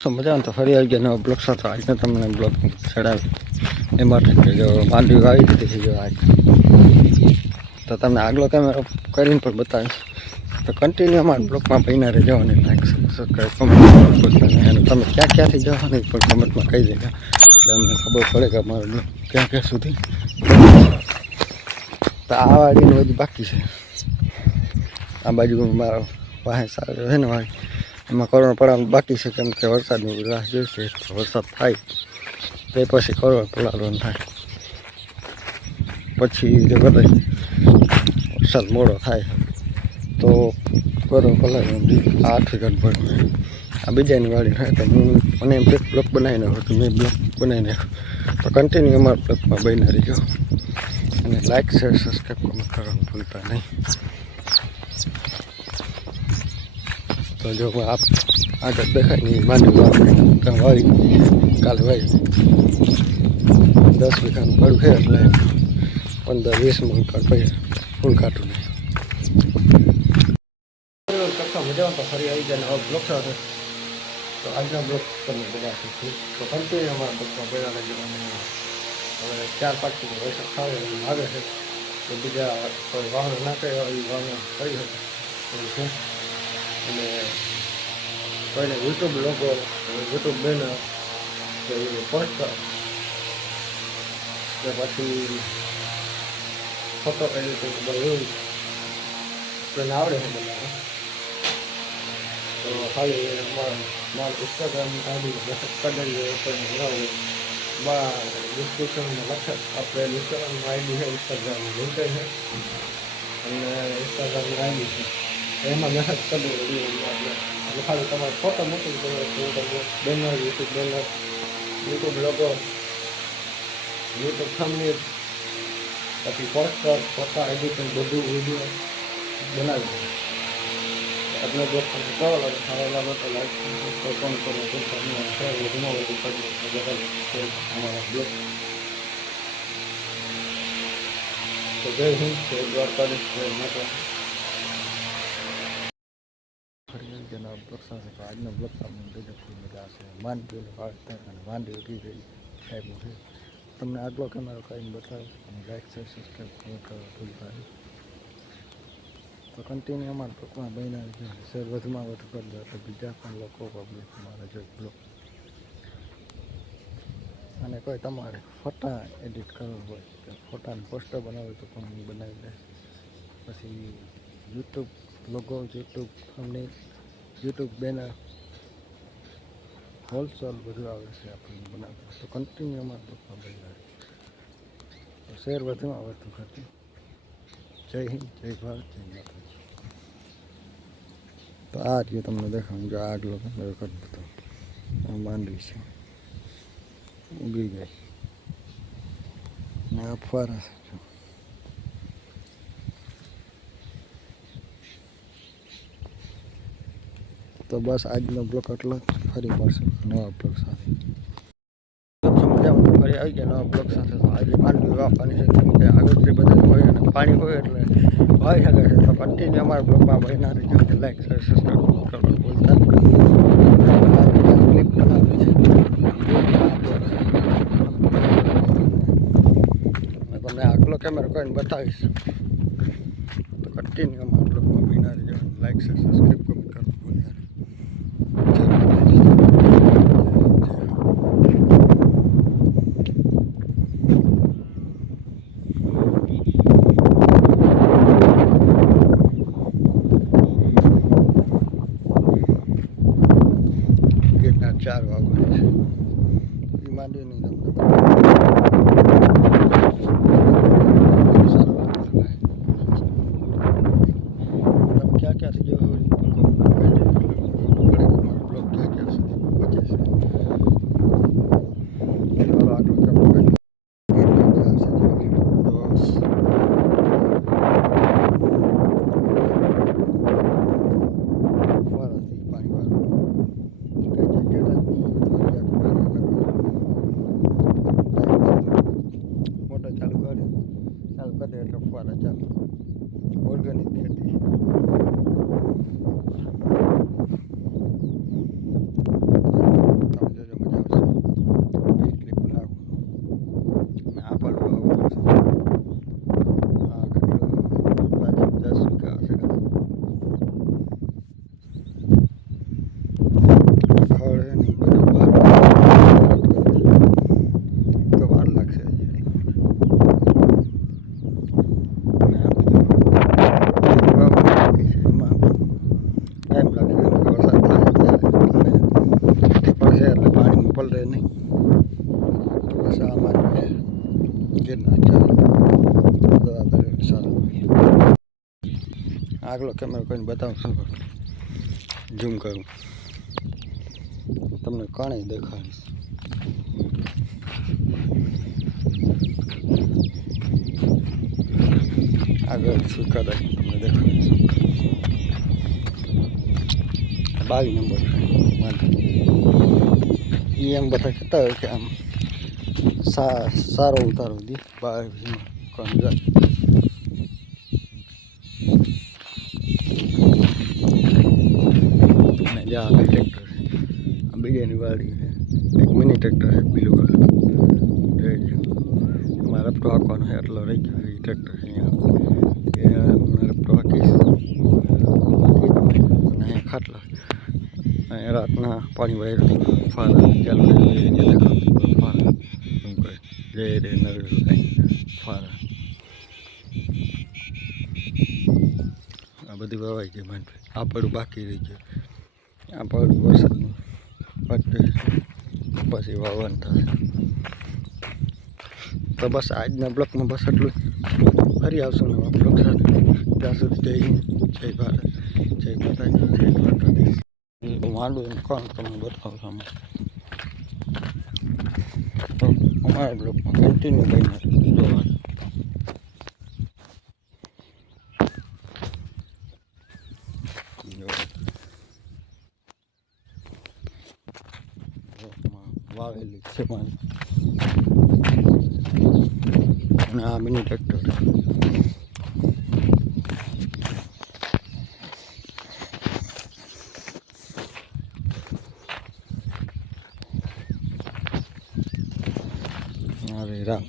તો મજા તો ફરી આવી ગયા નવા બ્લોક સાથે આજનો તમને બ્લોક ચડાવે એ માટે કે જો માંડવી વાવી દીધી છે જો આજ તો તમને આગલો કેમેરો કરીને પણ બતાવીશ તો કન્ટિન્યુ અમારા બ્લોકમાં બન્યા રહેજો અને લાઈક સબસ્ક્રાઈબ કમેન્ટ અને તમે ક્યાં ક્યાંથી જાઓ ને પણ કમેન્ટમાં કહી દેજો એટલે અમને ખબર પડે કે અમારો બ્લોક ક્યાં ક્યાં સુધી તો આ વાડીનું બધું બાકી છે આ બાજુ મારો પાસે સારો છે ને વાડી એમાં કરોડ પડવાનું બાકી છે કેમ કે વરસાદની રાહ જોઈશે વરસાદ થાય તે પછી કરોડ પડાવવાનું થાય પછી જો કદાચ વરસાદ મોડો થાય તો કરોડ પડાવવાનું 8 વીઘા ભરવું આ બીજાની વાડી થાય તો મને એમ બ્લોક બનાવી નાખો તો મેં બ્લોક બનાવી નાખ્યો તો કન્ટિન્યુ અમારા બ્લોકમાં બની રહીજો અને લાઈક શેર સબસ્ક્રાઈબ કમેન્ટ કરવાનું ભૂલતા નહીં તો જો આપ આગળ દેખાય નહીં માંડવી વાવી કાલે વાવી 10 વીઘાનું પડું છે એટલે 15-20 મણ પછી ફૂલ કાઢું નહીં મજા તો ફરી આવી જાય નવા બ્લોક સાથે તો આજના બ્લોક તમને બધા તો કન્ટિન્યુ અમારા બ્લોકમાં બધા રહેજો હવે 4-5 વરસાદ થાય આવે છે તો બીજા કોઈ વાહનો નાખે એ વાહનો કરી શકે અને કોઈને યુટ્યુબ લોકો યુટ્યુબ બેનર કે પોસ્ટર કે પછી ફોટો એડિટિંગ બધું તેને આવડે છે બનાવવા તો ખાલી મારું ઇન્સ્ટાગ્રામ આઈડી મેસેજ કરી દઈએ બનાવો ડિસ્ક્રિપ્શનમાં લખે આપણે ઇન્સ્ટાગ્રામ આઈડી છે ઇન્સ્ટાગ્રામની લિંક છે અને ઇન્સ્ટાગ્રામની આઈડી છે એમાં મેસેજ કરી દઈએ આપણે ખાલી તમારે ફોટો મોકલી દો banner YouTube logo YouTube thumbnail પછી પોસ્ટર ફોટા એડિટિંગ બધું વિડીયો બનાવી દો આપણે જો સારો લાગે તો લાઈક કોણ કરો વધુમાં વધુ કરી અમારા બ્લોગ તો જય હિન્દ જય દ્વારકાધીશ જય માતા બ્લોક સાથે તો આજનો બ્લોક તમને બીજો ખૂબ મજા આવશે માંડવીનું વાવેતર અને માંડવી ઉઠી ગઈ ટાઈપનું છે તમને આગલો કેમેરો કરીને બતાવીશ અને લાઈક શેર સબસ્ક્રાઈબ કરવા ભૂલતા નહીં તો કન્ટિન્યુ અમારા બ્લોકમાં બન્યા છે શેર વધુમાં વધુ કરી દો તો બીજા પણ લોકો પબ્લિક મારા જો બ્લોક અને કોઈ તમારે ફોટા એડિટ કરવો હોય કે ફોટાને પોસ્ટર બનાવવું તો પણ બનાવી દે પછી YouTube logo YouTube thumbnail YouTube banner wholesale બધું આવે છે આપણને બનાવતા તો કન્ટિન્યુ અમારા બ્લોકમાં બન્યા તો શેર વધુમાં વધુ કરતી જય હિન્દ જય ભારત જય માતાજી તો આ રહ્યું તમને દેખાડું જો આગલો કેમેરો કરી દીધો માંડવી છે ઉગી ગઈ ને આ ફુવારા છે તો બસ આજનો બ્લોક એટલો જ ફરી મળશે નવા બ્લોક સાથે ફરી આવી ગયા નવા બ્લોક સાથે તો આજે માંડવી વાપવાની છે કેમ કે આગળથી બધું હોય અને પાણી હોય એટલે વાવી શકે છે તો કન્ટિન્યુ અમારા બ્લોકમાં બન્યા રહીજો અને લાઈક શેર સબસ્ક્રાઈબ કરવાનું ભૂલતા ક્લિપ બનાવી છે તમને આગલો કેમેરો કરીને બતાવીશ તો કન્ટિન્યુ અમારા બ્લોકમાં બન્યા રહીજો લાઈક શેર સબસ્ક્રાઈબ કમેન્ટ કરવાનું ભૂલતા ગીરના 4 વાગવાની છે એ માંડવી નહીં તમને તમે ક્યાં ક્યાંથી જો બ્લોક ક્યાં ક્યાં સુધી પહોંચે છે ચાલુ કરી દે એટલે રહે નહીં. તો બસ આ મારે ગિરનાર ચાલો દવા કરેલી સારું. આગલો કેમેરો કોઈને બતાવું છું, ઝૂમ કરું તમને કાણે દેખાડીશ. આગળ શું કરે તમને દેખાડીશ. 22 નંબર એમ બધા કહેતા હોય કે આમ સારો ઉતારો દી 22 કોણ જાય. અને જ્યાં આગળ ટ્રેક્ટર છે, આ બીજાની વાડી છે, એક મિની ટ્રેક્ટર છે પીલું કલર એમાં રપટો હાંકવાનો છે એટલો રહી ગયો છે. એ ટ્રેક્ટર છે અહીંયા રપટો હાંકીશ અને અહીંયા ખાટલા અહીંયા રાતના પાણી વાયર ફારા ચાલુ દેખાડું ફારા શું કહે જય રે નરેશ ફારા આ બધી વાવાઈ ગઈ માંડવી. આ પડું બાકી રહી ગયું. આ પડું વરસાદનું વાટે પછી વાવવાનું થશે. તો બસ આજના બ્લોકમાં બસ એટલું ફરી આવશું ને બ્લોક સાથે. ત્યાં સુધી જય હિન્દ, જય ભારત, જય માતાજી, જય દ્વારકાધીશ. માંડું એમ કોણ તમને બતાવું છું. તો અમારા બ્લોકમાં કન્ટિન્યુ બહીને જોવા. વાવેલી છે મારે અને આ મિની ટ્રેક્ટર અરે રામ.